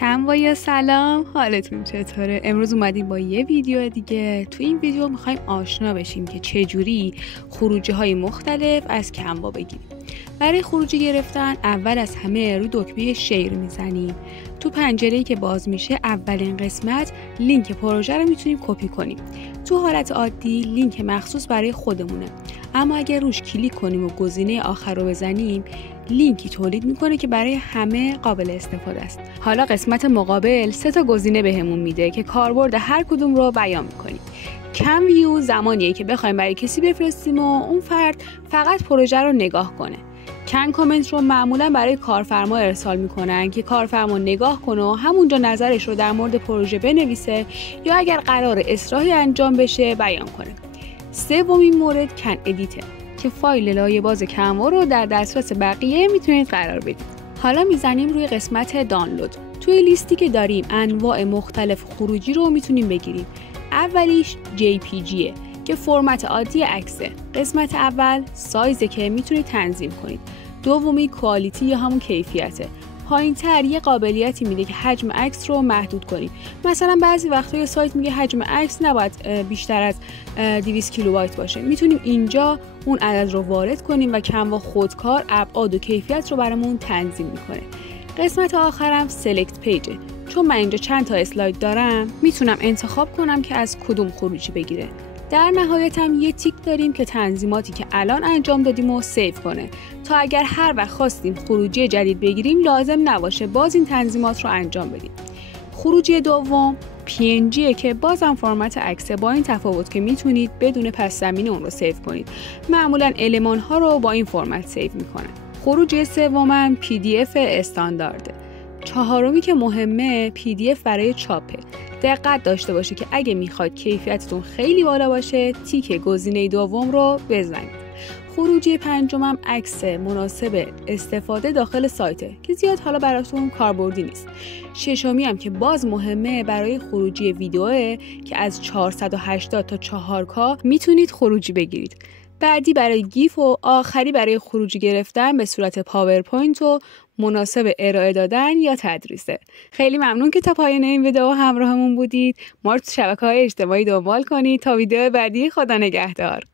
کنوا سلام، حالتون چطوره؟ امروز اومدیم با یه ویدیو دیگه. تو این ویدیو میخوایم آشنا بشیم که چجوری خروجی های مختلف از کنوا بگیریم. برای خروجی گرفتن اول از همه روی دکمه شیر میزنیم. تو پنجره‌ای که باز میشه اولین قسمت لینک پروژه رو میتونیم کپی کنیم. تو حالت عادی لینک مخصوص برای خودمونه، اما اگر روش کلیک کنیم و گزینه آخر رو بزنیم لینکی تولید میکنه که برای همه قابل استفاده است. حالا قسمت مقابل 3 گزینه بهمون میده که کاربرد هر کدوم رو بیان میکنیم. کم ویو زمانیه که بخوایم برای کسی بفرستیم و اون فرد فقط پروژه رو نگاه کنه. کن کامنت رو معمولا برای کارفرما ارسال میکنن که کارفرما نگاه کنه و همونجا نظرش رو در مورد پروژه بنویسه یا اگر قرار اصلاحی انجام بشه بیان کنه. سومین مورد کن ادیته که فایل لایه باز کنوا رو در دسترس بقیه میتونید قرار بدید. حالا میزنیم روی قسمت دانلود. توی لیستی که داریم انواع مختلف خروجی رو میتونیم بگیریم. اولیش JPGه که فرمت عادی عکسه. قسمت اول سایزه که میتونید تنظیم کنید. دومی کوالیتی یا همون کیفیته. پایین‌تر یه قابلیتی میده که حجم عکس رو محدود کنید. مثلا بعضی وقتا یه سایت میگه حجم عکس نباید بیشتر از 200 کیلوبایت باشه. میتونیم اینجا اون عدد رو وارد کنیم و کنوا خودکار ابعاد و کیفیت رو برامون تنظیم میکنه. قسمت آخرم سلکت پیجه. چون من اینجا چند تا اسلاید دارم میتونم انتخاب کنم که از کدوم خروجی بگیره. در نهایت هم یه تیک داریم که تنظیماتی که الان انجام دادیم رو سیو کنه تا اگر هر وقت خواستیم خروجی جدید بگیریم لازم نباشه باز این تنظیمات رو انجام بدیم. خروجی دوم PNGه که بازم فرمت عکسه، با این تفاوت که میتونید بدون پس زمینه اون رو سیو کنید. معمولا المان ها رو با این فرمت سیو میکنن. خروجی سومم PDF استاندارده. چهارمی که مهمه PDF برای چاپه. دقت داشته باشه که اگه میخواید کیفیتتون خیلی بالا باشه تیک گزینه دوم رو بزنید. خروجی پنجمم عکس مناسب استفاده داخل سایته که زیاد حالا براتون کاربردی نیست. ششمی هم که باز مهمه برای خروجی ویدیوه که از 480 تا 4K میتونید خروجی بگیرید. بعدی برای گیف و آخری برای خروجی گرفتن به صورت پاورپوینت و مناسب ارائه دادن یا تدریسه. خیلی ممنون که تا پایان این ویدیو همراهمون بودید. ما رو تو شبکه‌های اجتماعی دنبال کنید تا ویدیو بعدی. خدا نگهدار.